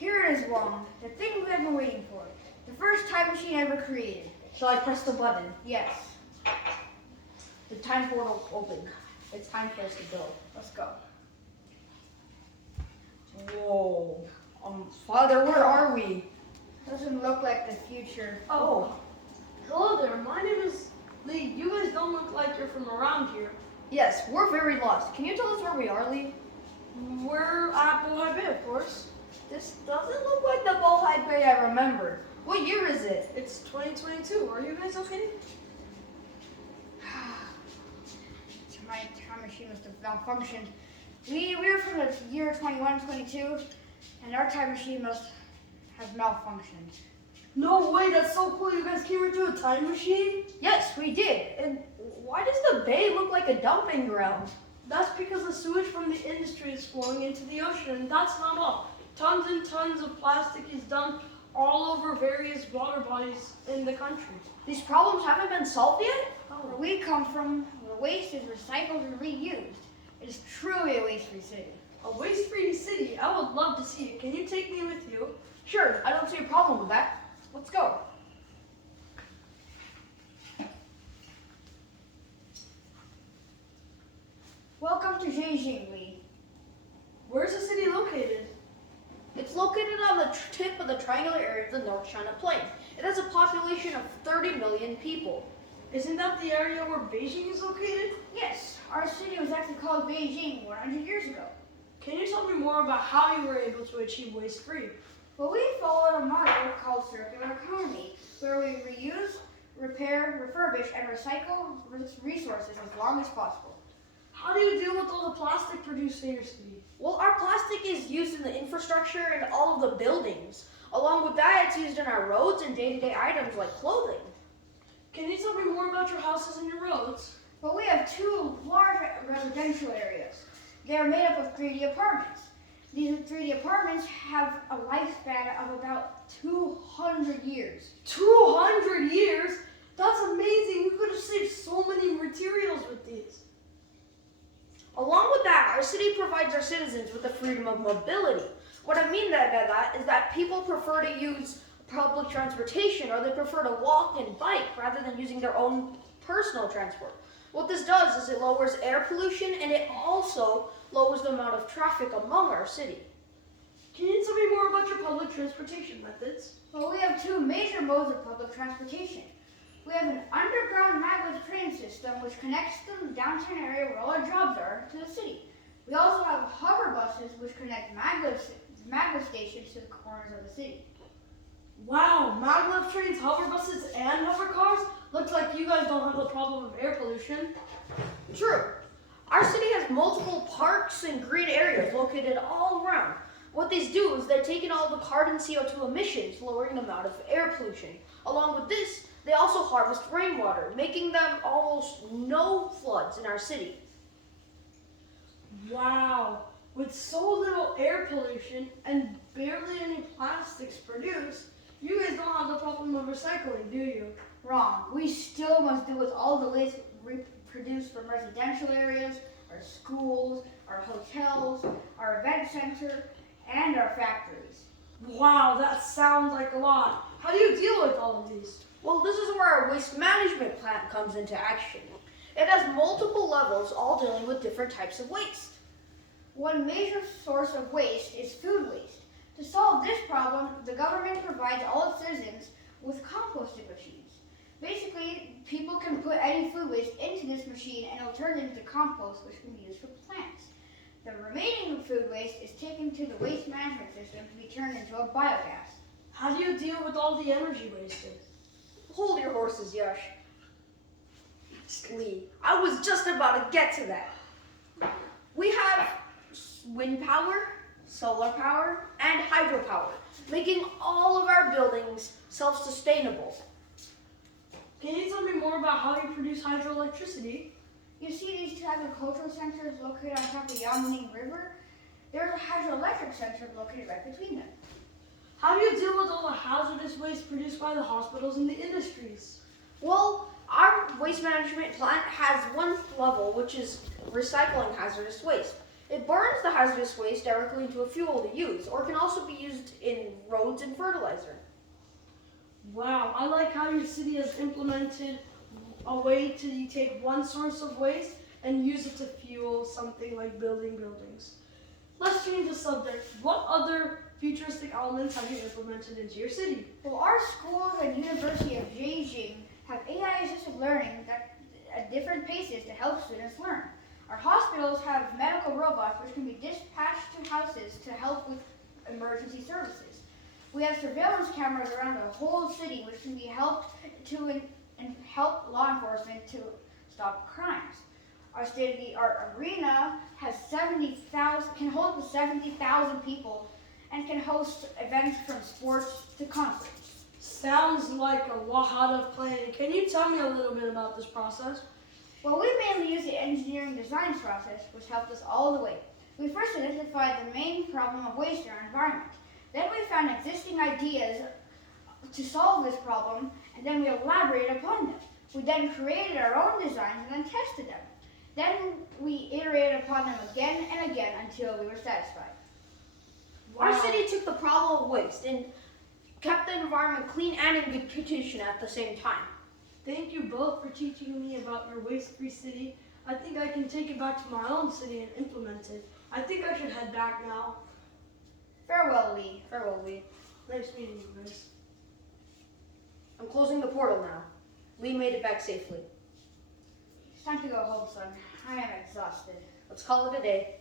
Here it is, Wong. The thing we have been waiting for. The first time machine ever created. Shall I press the button? Yes. The time portal opened. It's time for us to go. Let's go. Whoa. Father, where are we? Doesn't look like the future. Oh. Hello there, my name is Lee. You guys don't look like you're from around here. Yes, we're very lost. Can you tell us where we are, Lee? We're at Bohai Bay, of course. This doesn't look like the Bohai Bay I remember. What year is it? It's 2022. Are you guys okay? My time machine must have malfunctioned. We were from the year 2122, and our time machine must have malfunctioned. No way, that's so cool. You guys came into a time machine? Yes, we did. And why does the bay look like a dumping ground? That's because the sewage from the industry is flowing into the ocean, and that's not all. Tons and tons of plastic is dumped all over various water bodies in the country. These problems haven't been solved yet? Where we come from, the waste is recycled and reused. It is truly a waste-free city. A waste-free city? I would love to see it. Can you take me with you? Sure, I don't see a problem with that. Let's go. Welcome to Jiejing, Lee. Where's the city located? It's located on the tip of the triangular area of the North China Plain. It has a population of 30 million people. Isn't that the area where Beijing is located? Yes, our city was actually called Beijing 100 years ago. Can you tell me more about how you were able to achieve waste-free? Well, we followed a model called circular economy, where we reuse, repair, refurbish, and recycle resources as long as possible. How do you deal with all the plastic produced in your city? Well, our plastic is used in the infrastructure and all of the buildings. Along with that, it's used in our roads and day-to-day items like clothing. Can you tell me more about your houses and your roads? Well, we have two large residential areas. They are made up of 3D apartments. These 3D apartments have a lifespan of about 200 years. 200 years? That's amazing. You could have saved so many materials with these. Along with that, our city provides our citizens with the freedom of mobility. What I mean by that is that people prefer to use public transportation, or they prefer to walk and bike rather than using their own personal transport. What this does is it lowers air pollution, and it also lowers the amount of traffic among our city. Can you tell me more about your public transportation methods? Well, we have two major modes of public transportation. We have an underground maglev train system which connects the downtown area where all our jobs are to the city. We also have hover buses which connect maglev stations to the corners of the city. Wow, maglev trains, hover buses, and hover cars? Looks like you guys don't have the problem of air pollution. True. Our city has multiple parks and green areas located all around. What these do is they're taking all the carbon CO2 emissions, lowering the amount of air pollution. Along with this, they also harvest rainwater, making them almost no floods in our city. Wow, with so little air pollution and barely any plastics produced, you guys don't have the problem of recycling, do you? Wrong. We still must deal with all the waste produced from residential areas, our schools, our hotels, our event center, and our factories. Wow, that sounds like a lot. How do you deal with all of these? Well, this is where our waste management plant comes into action. It has multiple levels, all dealing with different types of waste. One major source of waste is food waste. To solve this problem, the government provides all its citizens with composting machines. Basically, people can put any food waste into this machine and it'll turn it into compost, which can be used for plants. The remaining food waste is taken to the waste management system to be turned into a biogas. How do you deal with all the energy wasted? Hold your horses, Yash. Lee, I was just about to get to that. We have wind power, solar power, and hydropower, making all of our buildings self-sustainable. Can you tell me more about how you produce hydroelectricity? You see these two agricultural centers located on top of the Yangning River? There's a hydroelectric center located right between them. How do you deal with all the hazardous waste produced by the hospitals and the industries? Well, our waste management plant has one level, which is recycling hazardous waste. It burns the hazardous waste directly into a fuel to use, or can also be used in roads and fertilizer. Wow, I like how your city has implemented a way to you take one source of waste and use it to fuel something like building buildings. Let's change the subject. What other futuristic elements have you implemented into your city? Well, our schools and University of Jiejing have AI-assisted learning at different paces to help students learn. Our hospitals have medical robots which can be dispatched to houses to help with emergency services. We have surveillance cameras around the whole city which can be helped to and help law enforcement to stop crimes. Our state-of-the-art arena has can hold 70,000 people and can host events from sports to concerts. Sounds like a lot of planning. Can you tell me a little bit about this process? Well, we mainly use the engineering design process, which helped us all the way. We first identified the main problem of waste in our environment. Then we found existing ideas to solve this problem, and then we elaborated upon them. We then created our own designs and then tested them. Then we iterated upon them again and again until we were satisfied. Our city took the problem of waste and kept the environment clean and in good condition at the same time. Thank you both for teaching me about your waste-free city. I think I can take it back to my own city and implement it. I think I should head back now. Farewell, Lee. Farewell, Lee. Nice meeting you guys. I'm closing the portal now. Lee made it back safely. It's time to go home, son. I am exhausted. Let's call it a day.